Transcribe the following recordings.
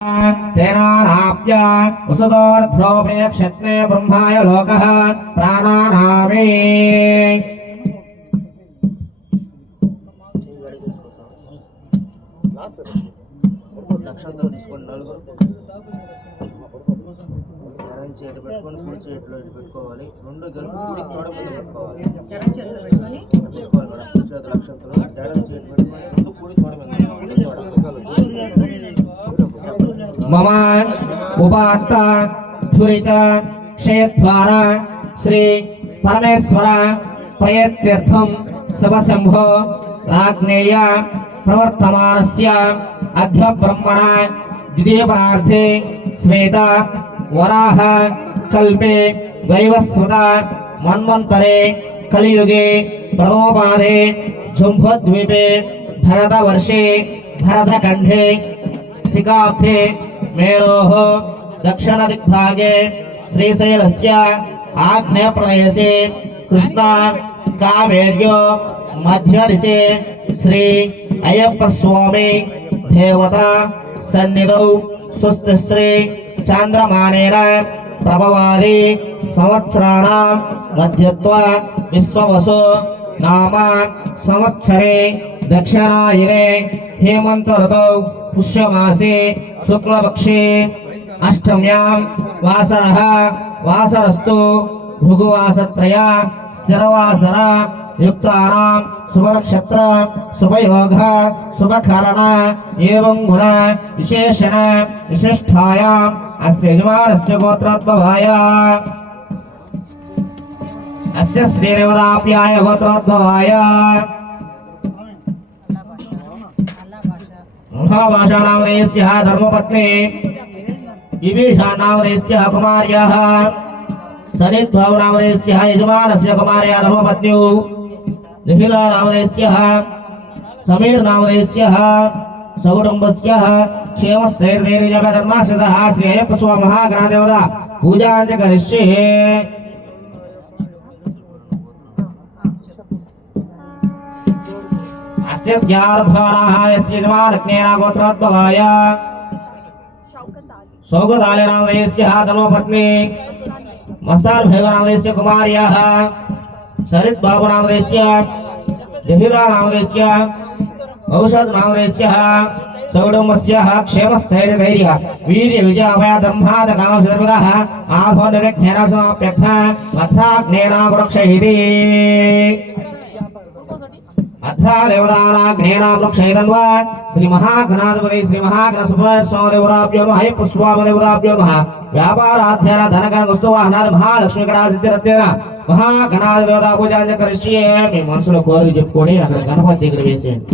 तेनाप्य वसुदोर्ध्रोपेक्षत्ने ब्रह्माय लोकः प्राणानामे లక్షంతో తీసుకొని నలుగురు ఎడం చేతి పెట్టుకొని కుడి చేతిలో పెట్టుకోవాలి. రెండు గెలుపు తోడ మీద పెట్టుకోవాలి. ఎడం చేతిలో పెట్టుకొని పెట్టుకోవాలి మేడం. కుడి చేతి లక్షంతో ఎడం చేతి పెట్టుకొని రెండు కుడి తోడ మీద మమ ఉపాత్త ధురిత క్షేత్వార శ్రీ పరమేశ్వర ప్రయత్యర్థం శివశంభో రాజ్ఞేయ ప్రవర్తమానస్య అధ్య బ్రహ్మణ ద్వితీయ పరార్థే శ్వేత వరాహ కల్పే వైవస్వత మన్వంతరే కలియుగే ప్రథమోపాదే జంబూద్వీపే భరతవర్షే భరతఖండే शिकाब्धे मेरोः दक्षिण दिग्भागे श्रीशैलस्य आग्नेय प्रदेशे कृष्णा कावेर्यो मध्य दिशे श्री अय्यप्प स्वामी देवता सन्निधौ स्वस्तिश्री चांद्रमानेन प्रभवादि संवत्सराणां मध्यत्व विश्ववसु नाम संवत्सरे दक्षिणायने हेमंत ऋतौ पुष्यमासे शुक्लपक्षे अष्टम्यां वासरः वासरस्तु भृगुवासत्रया स्थिरवासर युक्तानां शुभनक्षत्र शुभयोग शुभकरण एवं गुण विशेषण विशिष्टायाम् अस्य यजमानस्य गोत्रोद्भवाय अस्य श्रीदेवताप्याय गोत्रोद्भवाय महाभाषा नामधेयस्य धर्मपत्नी विभीषा नामधेयस्य कुमार्याः सरिद्भव नामधेयस्य यजमानस्य कुमार्या धर्मपत्न्यौ निखिला नामधेयस्य समीर नामधेयस्य सकुटुम्बस्य क्षेमस्थैर्धैर्यधर्माश्रितः श्री अय्यप्प स्वामी महागणाधिपता पूजां च करिष्ये। गोत्रोद्भवाय सौगताले नामधेयस्य धर्मपत्नी मसाल भैग नामधेयस्य कुमार्याः सरित बाबू नामधेयस्य जहिला नामधेयस्य औषध नामधेयस्य सौकुटुम्बस्य क्षेमस्थैर्यधैर्य वीर्य विजय अभय ब्रह्माद कामशर्वदः आधो निरज्ञेन समाप्यर्थः मथ्राग्नेन वृक्षैः अथा देवतानाग्नेना वृक्षैरन्वा श्री महागणाधिपति श्री महागणसुब्रह्मण्यस्वामिदेवताभ्यो नमः अय्यप्प स्वामिदेवताभ्यो नमः व्यापाराध्ययन धनकर्म वस्तुवाहनाद महालक्ष्मीकरासिद्धिरत्तेन महागणाधिदेवता पूजा करिष्ये। మీ మనసులో కోరిక చెప్పుకొని అక్కడ గణపతి దగ్గర వేసేయండి.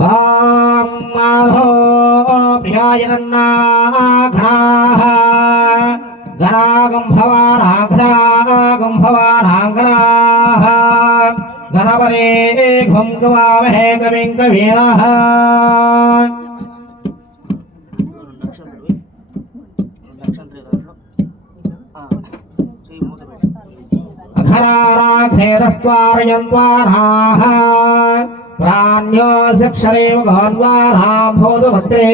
వాం మాధో ప్రియాయనన్నాఘ్నాః గణాగం భవానాఘ్నాగం गणपते घुं गवामहे कविं कवीनः अघराराघ्नेरस्त्वारयन्त्वानाः प्राण्यो शिक्षदेव गहन्वानां भूतभद्रे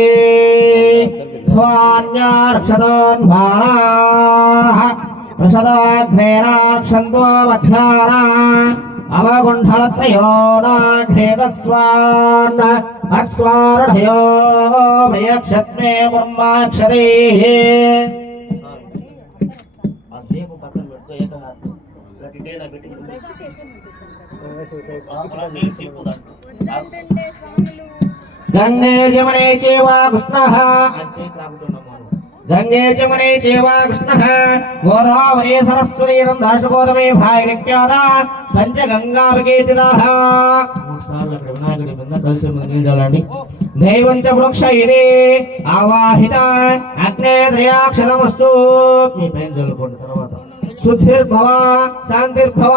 ध्वान्या रक्षतोन्वानाः वृषदाघ्नेनाक्षन्तो मध्याना अवगुण्ठलत्रयो नाघेतस्वान् अश्वारढयो प्रियक्षत्मे ब्रह्माक्षतेः गंगे जमुने चैव कृष्णः गंगे जमुने चैव कृष्णः गोदावरी सरस्वती नन्दाशगोदमे भागीरथ्यादा पंचगंगा विकीर्तिताः विनायकुడి కింద కలిసి నీళ్ళు చల్లండి. దైవం చ వృక్ష ఇదే ఆవాహిత అగ్నేత్రయాక్షతమస్తు మీ పైన చల్లుకోండి. తర్వాత शुद्धिर्भव शांतिर्भव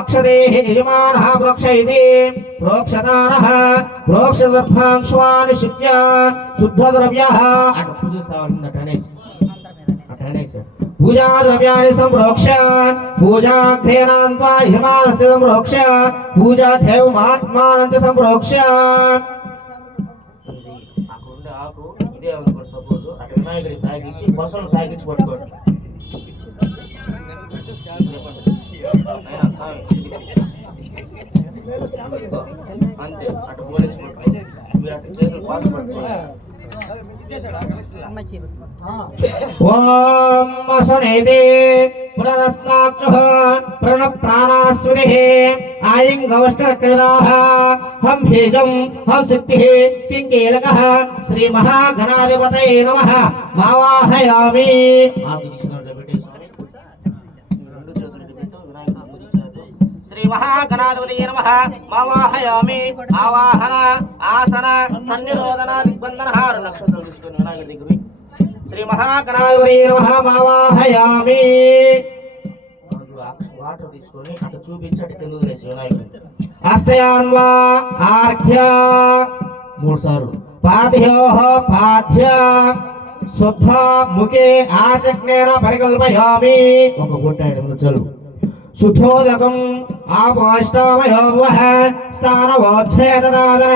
अक्षदेहि यजमानः वृक्ष इति प्रोक्षतानः प्रोक्षदर्भांश्वानि शुद्ध्य शुद्धद्रव्यः पूजा द्रव्याणि संप्रोक्ष्य पूजाघ्रेणान्त्वा यजमानस्य संप्रोक्ष्य पूजा देवमात्मानं च संप्रोक्ष्य పట్టుకోండి సపోజ్ అటు వినాయకుడికి తాగిచ్చి బస్సులు తాగిచ్చి పట్టుకోండి అయినా స్వామి పట్టుకో. అంతే అటు పోలీసు పట్టుకో మీరు అటు చేసి పాస్ పట్టుకోండి ఓం సునేదే పునరస్నాక్షః ప్రణప్రాణాస్వదిః ఆయం గౌష్టక్రదాః హం హేజం హం శక్తిః కింకేలకః శ్రీ మహాగణాధిపతయే నమః మావాహయామి. రెండు చేతులు ఇటు పెట్టు వినాయకుడు పూజించారు శ్రీ మహాగణాధిపతయే నమః మావాహయామి. ఆవాహన ఆసన సన్నిరోధన దిగ్బంధన హార నక్షత్రాలు తీసుకొని వినాయకుడి దగ్గర శ్రీ మహాగణాధిపతయే నమః మావాహయామి. వాటర్ తీసుకొని అటు చూపించి అటు కింద వదిలేసి వినాయకుడి హస్తయాన్వా ఆర్ఘ్య 3 సార్లు పాద్యోః పాద్య శుద్ధ ముఖే ఆచక్నేన పరికల్పయామి. ఒక గుట్ట ముందు చలు శుద్ధోదకం ఆపోష్టామయోవః స్థానవోచ్ఛేదదాదన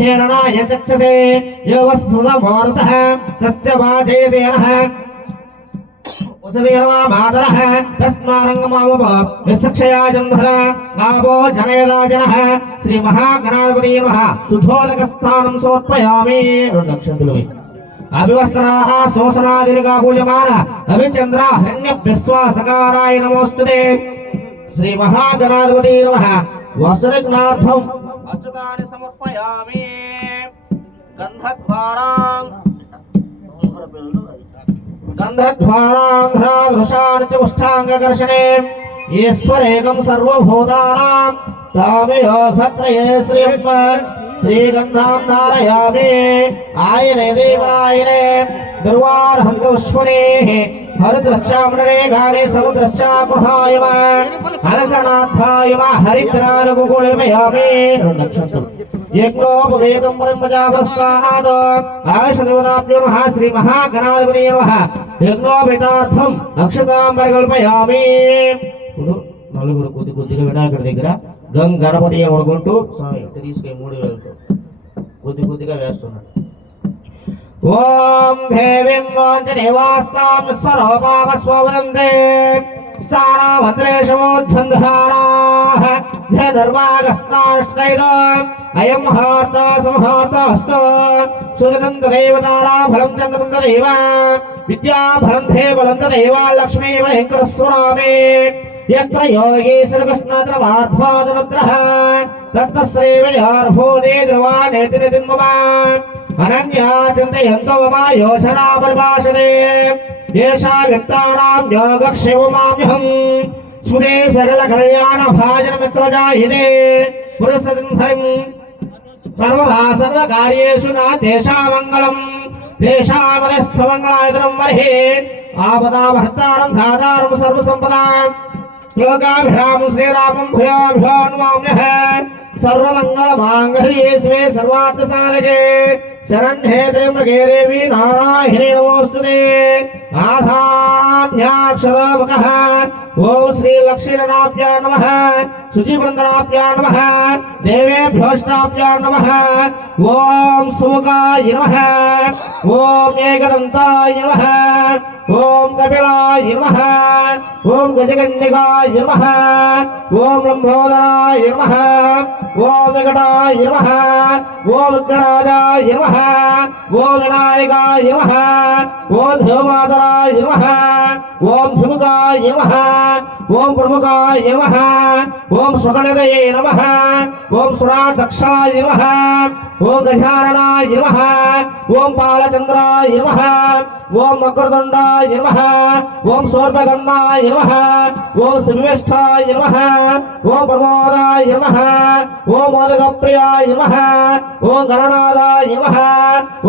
హేరణాయ చక్షసే యోవస్సుదమోరసః తస్య వాచేదేనః ఉసదేనవా మాతరః తస్మారంగమావప విసక్షయా జన్మద ఆపో జనయదాజనః శ్రీ మహాగణాధిపతయే నమః శుద్ధోదక స్థానం సమర్పయామి. 2 అక్షంతులు అభివస్త్రాః శోషణాదిగా పూజమాన అభిచంద్ర హిరణ్య విశ్వాసకారాయ నమోస్తుతే. శ్రీ మహాగణాధిపతయే నమః వసనజ్ఞార్థం అచ్యుతాని సమర్పయామి. గంధద్వారాంధ్రాదృశాని చ ఉష్టాంగకర్షణే ఈశ్వరేకం సర్వభూతానాం తామయో భద్రయే శ్రీమన్ శ్రీగంధాం ధారయామి. ఆయనే దేవరాయనే దుర్వార్హంతోష్మనేః హరిద్రశ్చామణే గానే సముద్రశ్చాకుహాయమ అలంకరణార్థాయమ హరిద్రానుగుణమయామి. 2 అక్షంతులు యజ్ఞోపవేదం బ్రహ్మజాగ్రస్తాద్ ఆయుషదేవతాభ్యో నమః శ్రీ మహాగణాధిపతయే నమః యజ్ఞోపేతార్థం అక్షతాం పరికల్పయామి. ఇప్పుడు నలుగురు కొద్దిగా వినాయకుడి దగ్గర గణపతి అనుకుంటూ స్వామి తీసుకొని 3 వేలతో కొద్దిగా వేస్తున్నాడు. ఓం దేవీం వాంఛదేవాస్తాం స్వరూపావస్వదంతే స్థానభద్రేశమోచ్ఛందానాః ధనుర్వాగస్నాష్టైదో అయం హార్త సంహార్తస్తు సుదనంత దేవతానా ఫలం చంద్రంత దేవ విద్యా ఫలం దేవలంత దేవ లక్ష్మీ భయంకరస్వరామే యత్ర యోగేశ్వర కృష్ణద్రవాధ్వాదనుద్రః తత్ర శ్రీవిజయార్భూదే ద్రవానేతి నితిన్మమ అనన్యా చింతయంతో మమ యోచనా పరిభాషతే ఏషా వ్యక్తానాం యోగక్షేమమామ్యహం స్మృతే సకల కళ్యాణ భాజన మిత్రజాయితే పురస్సంధరిం సర్వదా సర్వకార్యేషు నా తేషా మంగళం తేషామదస్థమంగళాయతనం వర్హే ఆపదాభర్తారం ధాతారం సర్వసంపదాం లోకాభిరామం శ్రీరామం భూయాభిమాన్వామ్యః सर्वमंगलमांगल्ये शिवे सर्वार्थसाधके शरण्ये त्र्यंबके देवी नारायणी नमोस्तुते आधान्याक्षरमुखः ओम श्री लक्ष्मीनाभ्यां नमः शुचिवृन्दनाभ्यां नमः देवेभ्योष्टाभ्यां नमः ओम सुमुखाय नमः ओम एकदन्ताय नमः ओम कपिलाय नमः ओम गजकन्यकाय नमः ओम लंबोदराय नमः ओम विकटाय नमः ओम विघ्नराजाय नमः ओम विनायकाय नमः ओम धूमातराय नमः ओम धुमुखाय नमः ओम प्रमुखाय नमः ओम सुगणदये नमः ओम सुरादक्षाय नमः ओम गजाननाय नमः ओम बालचंद्राय नमः ओम मकरदंडाय नमः ओम सोर्पगन्नाय नमः ओम शिवेष्ठाय नमः ओम प्रमोदाय नमः ओम मोदकप्रियाय नमः ओम गणनादाय नमः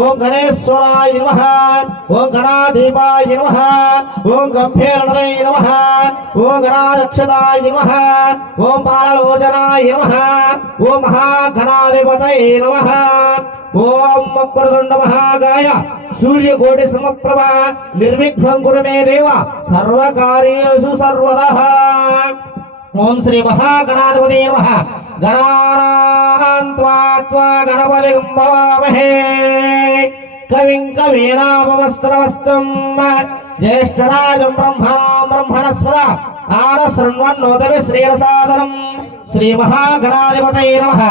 ओम गणेश्वराय नमः ओम गणाधिपाय नमः ओम गंभीरनदये नमः ओम गणाध्यक्षताय नमः ओम बाललोचनाय नमः ओम महागणाधिपतये नमः ओम वक्रतुंड महाकाय सूर्यकोटि समप्रभ निर्विघ्नं कुरु मे देव सर्वकार्येषु सर्वदा ओम श्री महागणाधिपतये नमः गणानां त्वा गणपतिं भवामहे కవిం కవీనామవస్త్రవస్తం జ్యేష్ఠరాజం బ్రహ్మణస్పద ఆనశృణ్వన్నోదవి శ్రీరసాదనం శ్రీ మహాగణాధిపతయే నమః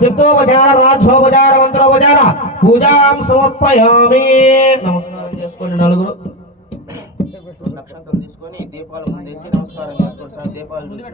సిద్ధోపచార రాజ్యోపచార మంత్రోపచార పూజాం సమర్పయామి. నమస్కారం చేసుకోండి నలుగురు. నక్షత్రం తీసుకొని దీపాలు ముందేసి నమస్కారం చేసుకోండి సార్. దీపాలు చూసి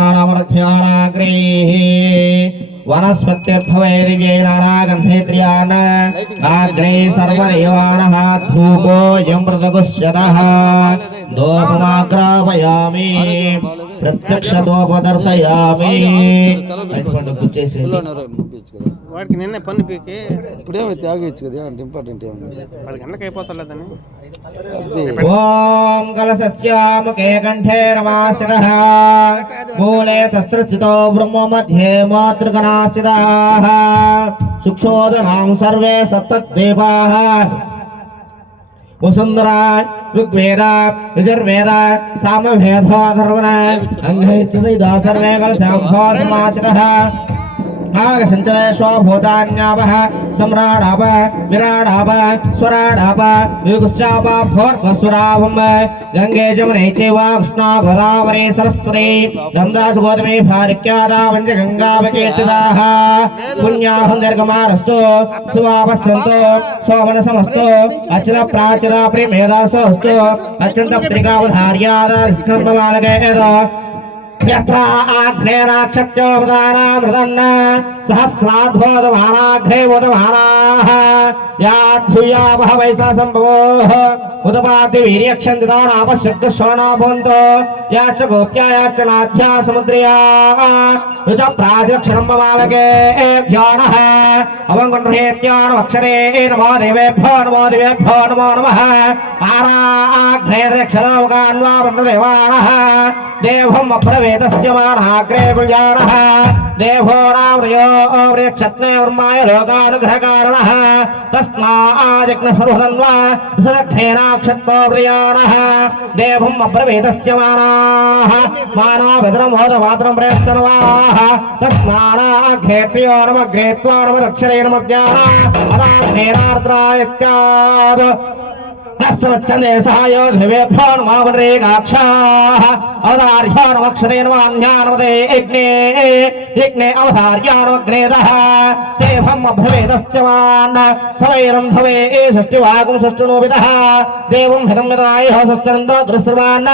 ఆహరణామధ్యానాగ్రే వనస్పత్యర్భవైర్యేనాగంధేత్ర్యాన్ ఆగ్రే సర్వదేవానః ధూపో యం ప్రదగుష్యతః దోపమాగ్రాపయామి ప్రత్యక్షతోపదర్శయామి. వాడికి నిన్నే పన్ను పీకి ఇప్పుడేమో త్యాగచ్చు కదా, అంటే ఇంపార్టెంట్ ఏమో 10 గంటలకు అయిపోతలేదని. ఓం కలశస్యాముఖే కంఠే రమాసితః మూలే తస్రచితో బ్రహ్మ మధ్యే మాతృగణాసితాః సుక్షోదనాం సర్వే సప్తద్వీపాః వసుంధరా ఋగ్వేద యజుర్వేద సామవేదోధర్వణ అంగైచ్ఛిదా సర్వే కలశాంభో సమాసితః నాగసంచలేష్వభూతాన్యాపః సమ్రాడాప విరాడాప స్వరాడాప విగుశ్చాప భోర్వస్వరావం గంగే జమునే చైవ కృష్ణా గోదావరి సరస్వతి గంగాసు గోతమే భారిక్యాదా పంచగంగావకీర్తితాః పుణ్యాహం దీర్ఘమానస్తు శివాపస్యంతు సోమనసమస్తు అచ్యుత ప్రాచ్యుత ప్రేమేదాసోస్తు అత్యంత పత్రికావధార్యాదార్ఘర్మమాలకేద యత్ర ఆగ్నేరాక్షత్యోపదానామృతన్న సహస్రాద్భోదమానాఘ్రే ఉదమానాః యాధుయా బహవైసా సంభవోః ఉదపాతి వీర్యక్షందితానాపశబ్దశోనాభవంతో యాచ గోప్యా యాచ నాథ్యా సముద్రయా రుచ ప్రాచక్షణం మమాలకే ధ్యానః అవంగుణ్యేత్యానమక్షరే నమో దేవేభ్యో నమో నమః ఆరాగ్నేరక్షదోగాన్వా బ్రహ్మదేవానః దేవం అబ్రవేదస్య మానాగ్రే గుళ్యానః దేవో నామ్రయో వ్రేక్షత్నే వర్మాయ లోకానుగ్రహకారణః తస్మాజ్ఞస్వరుహన్వా సదఘ్నేనాక్షత్వో వ్రయానః దేవం అబ్రవేదస్య మానాః మానావిదరమోదమాత్రం ప్రేస్తనవాః తస్మానాఘ్నేత్యో నమగ్రేత్వా నమదక్షరే నమజ్ఞాన అదాఘ్నేనార్ద్రాయత్యాద్ నస్తవచ్చందే సహాయో ధ్రువేభ్యో నమావరేగాక్షాః అవధార్యో నమక్షతే నమాన్యానమదే యజ్ఞే అవధార్యానమగ్నేదః దేవం అభ్రవేదస్యమాన్ సవైరం భవే షష్ఠివాగం షష్ఠునోపితః దేవం హితం యదాయః స్వస్తినందో దృశ్రవాన్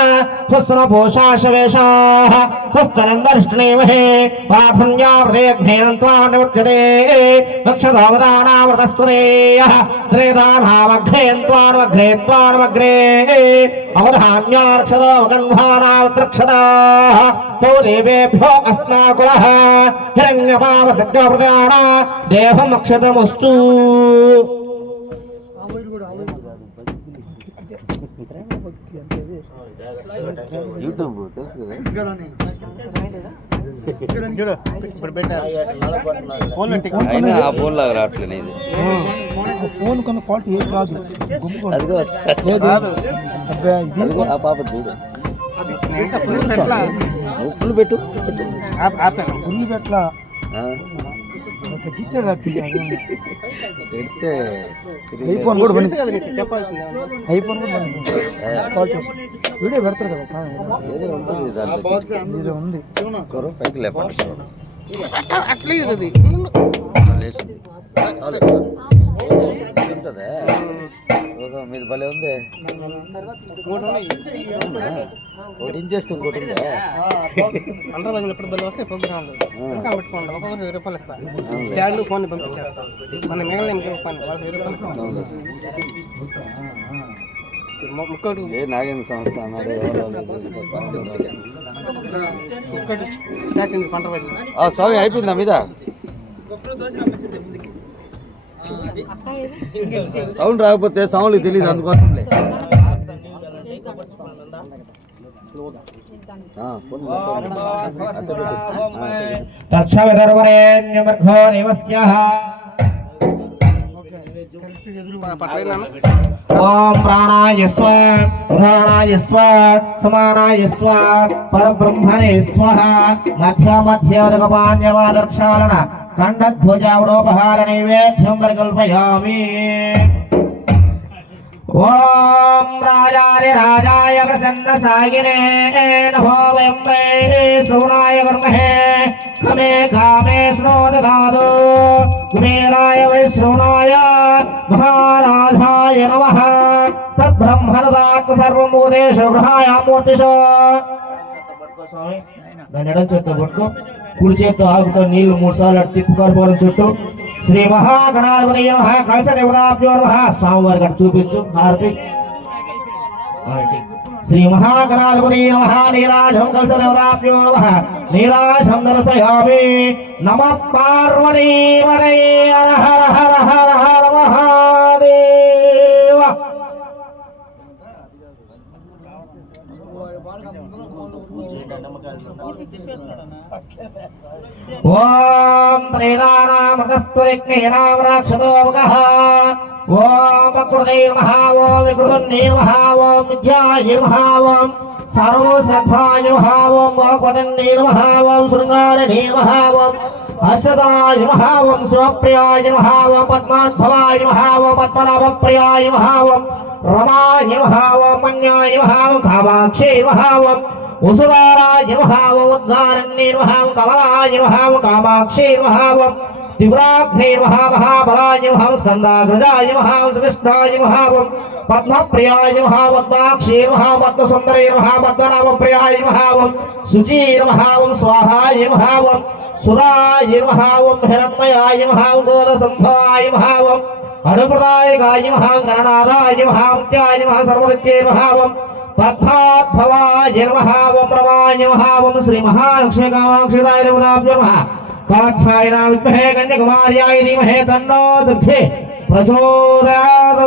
స్వస్తిన పోషాశవేషాః స్వస్తినందరిష్టనేమహే పాఠన్యావృతేఘ్నేనంత్వా నివృత్యతే నక్షతోవదానామృతస్పదేయః త్రేదానామఘ్నేన్త్వానమఘ్నే త్వానమగ్రే అవధాన్యాక్షదోగన్వానావృక్షదాః తౌ దేవేభ్యో అస్మాకులః హిరణ్యపావతజ్ఞప్రదాన దేవం అక్షతమస్తు. యూట్యూబ్ తెలుసు కదా, ఇప్పుడు పెట్టారు అయినా ఆ ఫోన్ లాగా రావట్లేదు ఇది. ఫోన్ కొన్న క్వాలిటీ ఏం కాదు, అదిగో ఆ పాప చూడు, ఫుల్ పెట్టు ఫుల్ పెట్లా తగ్గించాడు. పెడితే ఐఫోన్ కూడా ఐఫోన్ కూడా వీడియో పెడతారు కదా సార్, ఏదో ఉంటుంది దాంట్లో, ఏదో ఉంది పైకి లేపండి అట్లే అది ఉంటుందా. మీది భలే ఉంది. ఒకటి ఇంచేస్తే ఇంకోటి ఉందా? అందరూ రోజులు ఎప్పుడు బలి వస్తే ప్రోగ్రాంలు పెట్టుకోండి. ఒక్కొక్కరు 20 రూపాయలు ఇస్తా. స్టాండ్ ఫోన్ పంపించేస్తా. మన మిగిలిన పని వాళ్ళకి 20 రూపాయలు ముక్కటి నాగేంద్ర సంస్థ అన్నాడు. స్వామి అయిపోయిందా మీద సౌండ్ రాకపోతే సౌండ్ తెలియదు, అందుకోసంలే. తత్సవితుర్వరేణ్యమర్ఘో దేవస్యః ఓం ప్రాణాయ స్వాహ ప్రాణాయ స్వాహ సమానాయ స్వాహ పరబ్రహ్మణే స్వాహ మధ్యోదకపాణ్యమాదర్క్షాలన ఖండధ్వజావడోపహార నైవేద్యం పరికల్పయామి. ఓం రాజాయ రాజాయ ప్రసన్న సాగినే నమో వై శ్రవణాయ కర్మహే కమే కామే స్నోదదాదు కుబేరాయ వై శ్రవణాయ మహారాజాయ నమః తద్బ్రహ్మణదాత్మ సర్వభూతేషు గృహాయామూర్తిషు. స్వామి దాన్ని ఎడం చేత్తో పట్టుకో, కుడి చేత్తో ఆకుతో నీళ్లు 3 సార్లు అటు తిప్పుకోరు చుట్టూ. శ్రీ మహాగణాధిపతి నమః కలశ దేవతాభ్యో నమః. స్వామివారికి అటు చూపించు హారతి. శ్రీ మహాగణాధిపతి నమః నీరాజం కలశ దేవతాభ్యో నమః నీరాజం దర్శయామి. నమః పార్వతీపతయే హర హర హర హర హర మహాదేవ. ఓం త్రేదానామృతస్త్వరిగ్నేనామరాక్షతోముఖః. ఓం ప్రకృతే నమః ఓం వికృతన్నే నమః ఓం విద్యాయ నమః ఓం సర్వశ్రద్ధాయ నమః ఓం భగవతన్నే నమః ఓం శృంగారిణే నమః ఓం అశ్వతాయ నమః ఓం శివప్రియాయ నమః ఓం పద్మాద్భవాయ నమః ఓం పద్మనాభప్రియాయ నమః ఓం రమాయ నమః ఓం మన్యాయ నమః ఓం కామాక్షే నమః ఓం వసుధారాయ నమః ఓం ఉద్గారణ్యే నమః ఓం కమలాయ నమః ఓం కామాక్షే నమః ఓం త్రిపురాగ్నే నమః మహాబలాయ నమః ఓం స్కందాగ్రజాయ నమః ఓం సుకృష్ణాయ నమః ఓం పద్మప్రియాయ నమః పద్మాక్షే నమః పద్మసుందరే నమః పద్మనాభప్రియాయ నమః ఓం శుచీ నమః ఓం స్వాహాయ నమః ఓం సురాయ నమః ఓం హిరణ్మయాయ నమః ఓం క్రోధసంభవాయ నమః ఓం అనుప్రదాయకాయ నమః గణనాథాయ నమః ముత్యాయ నమః సర్వదిత్యే నమః ఓం పద్మాద్భవాయ నమః ఓం రమాయ నమః ఓం శ్రీ మహాలక్ష్మీ కామాక్షిదాయ దేవతాభ్యో నమః కాక్షాయనా విద్మహే కన్యాకుమార్యాయ ధీమహి తన్నో దుర్గే ప్రచోదయాత్.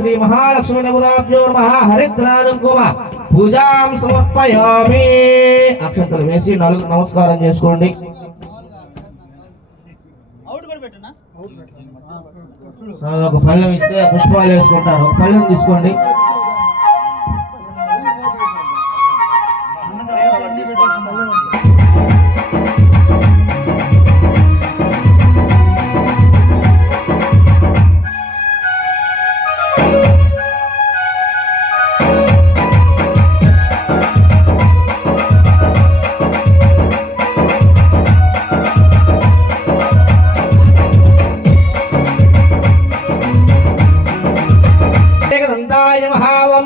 శ్రీ మహాలక్ష్మీ దేవతాభ్యో నమః హరిద్రానుకుమ పూజాం సమర్పయామి. అక్షంతలు వేసి 4 నమస్కారం చేసుకోండి. ఒక పళ్ళెం ఇస్తే పుష్పాలు వేసుకుంటారు. ఒక పళ్ళెం తీసుకోండి.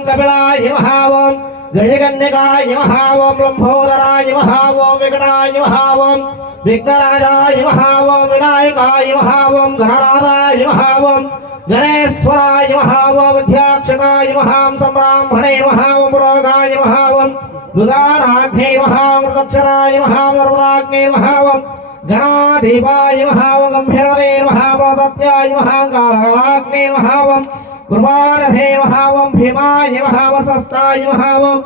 కపిలాయ నమః ఓం గజకన్యకాయ నమః ఓం లంబోదరాయ నమః ఓం వికటాయ నమః ఓం విఘ్నరాజాయ నమః ఓం వినాయకాయ నమః ఓం గణనాథాయ నమః ఓం గణేశ్వరాయ నమః ఓం విద్యాక్షరాయ నమః సంబ్రాహ్మణే నమః ఓం పురోగాయ నమః ఓం రుదానాగ్నే నమః ఓం దక్షరాయ నమః ఓం వరదాగ్నే నమః ఓం గణాధిపాయ నమః ఓం గంభీరదే నమః ఓం దత్యాయ నమః కాళాగ్నే నమః ఓం కృపారథే నమః ఓం భీమాయ నమః ఓం సస్తాయ నమః ఓం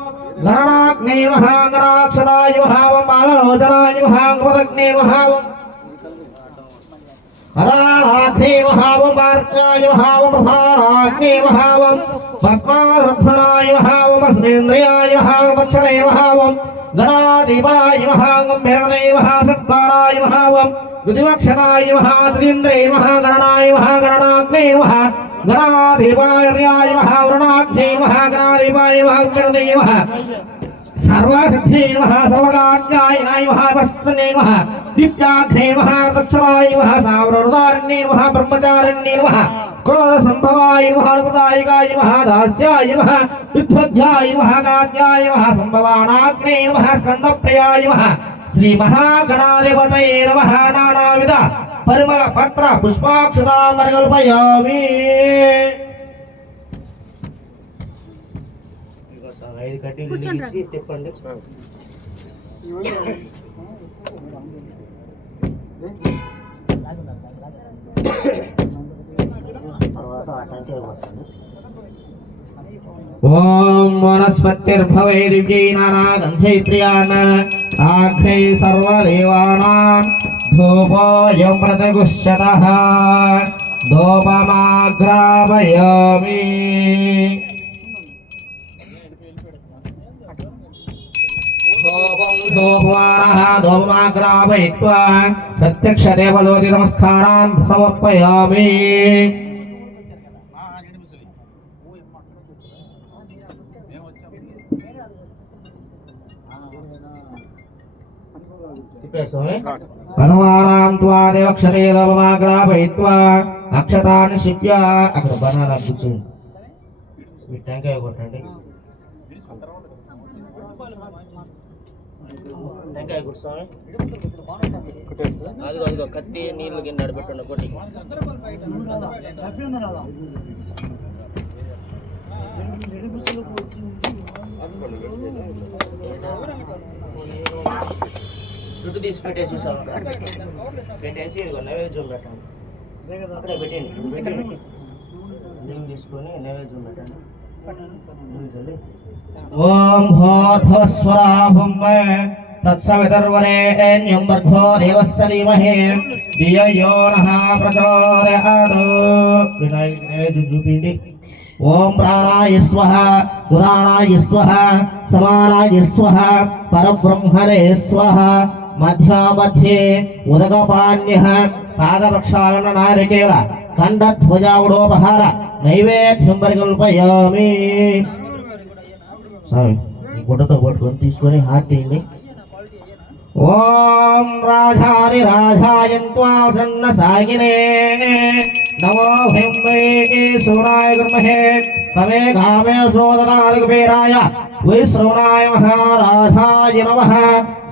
గణనాగ్నే నమః గణాక్షరాయ నమః ఓం బాలలోచనాయ నమః కృతజ్ఞే నమః ఓం అదారాగ్నే నమః ఓం వార్కాయ నమః ఓం ప్రధానాగ్నే నమః ఓం భస్మారద్ధనాయ నమః ఓం అస్మేంద్రియాయ నమః ఓం పక్షణే నమః ఓం గణాధిపాయ నమః ఓం భైరవే నమః సత్కారాయ నమః ఓం రుదివక్షరాయ నమః త్రీంద్రే నమః గణనాయ నమః గణనాగ్నే నమః గణాధిపాయ నమః వరుణాగ్నే నమః గణాధిపాయ నమః గణదే నమః सर्वसिद्धे नमः सर्वकार्याय नमः वस्तुने नमः दिव्याघ्ने नमः दक्षराय नमः सावरदारण्ये नमः ब्रह्मचारिण्ये नमः क्रोधसंभवाय नमः अनुपदायिकाय नमः दास्याय नमः विद्वद्भ्याय नमः गाद्याय नमः संभवानाग्ने नमः स्कन्दप्रियाय नमः श्री महागणाधिपतये नमः नानाविध परिमल पत्र पुष्पाक्षतां परिकल्पयामि తిప్పండి. ओम वनस्पतिर्भवे दिव्यै नानागन्धैत्र्यान् आघ्रै सर्वदेवानां धूपोऽयं प्रतिगुह्यतः धूपमाग्रापयामि धूपमाग्रापयित्वा प्रत्यक्षदेवज्योति नमस्कारान् समर्पयामि హనుమానాం త్వా దేవక్షతే లోపమాగ్రాపయిత్వా అక్షతాన్ని శిప్య అక్కడ బనానా కూర్చోండి మీరు టెంకాయ కొట్టండి టెంకాయ కూర్చోండి అదిగో కత్తి నీళ్ళు గిన్నె నడబెట్టండి కొట్టి జుట్టు తీసి పెట్టేసి పెట్టేసి ఇదిగో నైవేద్యం పెట్టండి అక్కడే పెట్టండి నీళ్ళు తీసుకొని నైవేద్యం పెట్టండి ఓం భూర్భువస్వరాభుం తత్సవితుర్వరేణ్యం భర్గో దేవస్య ధీమహి ధియో యో నః ప్రచోదయాత్ వినాయకుడి నైవేద్యం చూపిండి ఓం ప్రాణాయ స్వః ఉదానాయ స్వః సమానాయ స్వః పరబ్రహ్మణే స్వః మధ్యే ఉదకపాణ్యః పాదపక్షాలన నారికేల ఖండధ్వజావుడోపహార నైవేద్యం పరికల్పయామి గుడ్డతో పట్టుకొని తీసుకొని హార్ట్ తీయండి ఓం రాజాది రాజాయంత్వాసన్న సాగినే నమో హైంవే శ్రవణాయ గుర్మహే తమే కామే శోదనాదికపేరాయ వై శ్రవణాయ మహారాజాయ నమః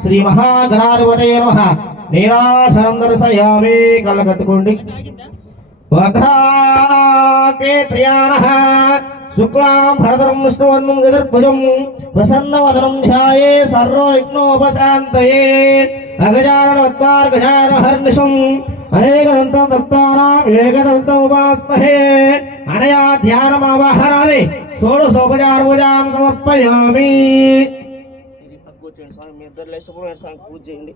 శ్రీ మహాగణాధిపతయే నమః నీరాజనం దర్శయామి కళ్ళకత్తుకోండి వక్రాకేత్ర్యానః శుక్లాం భరధరం విష్ణువర్ణం గదర్భుజం ప్రసన్నవదనం ధ్యాయే సర్వవిఘ్నోపశాంతయే అగజాననవద్వార్గజానహర్నిశం అనేకదంతం భక్తానాం ఏకదంతం ఉపాస్మహే అనయా ధ్యానమావాహనాది షోడశోపచారపూజాం సమర్పయామి కూర్చోండి స్వామి మీ ఇద్దరు లేచి సుబ్రహ్మణ్య స్వామి పూజ చేయండి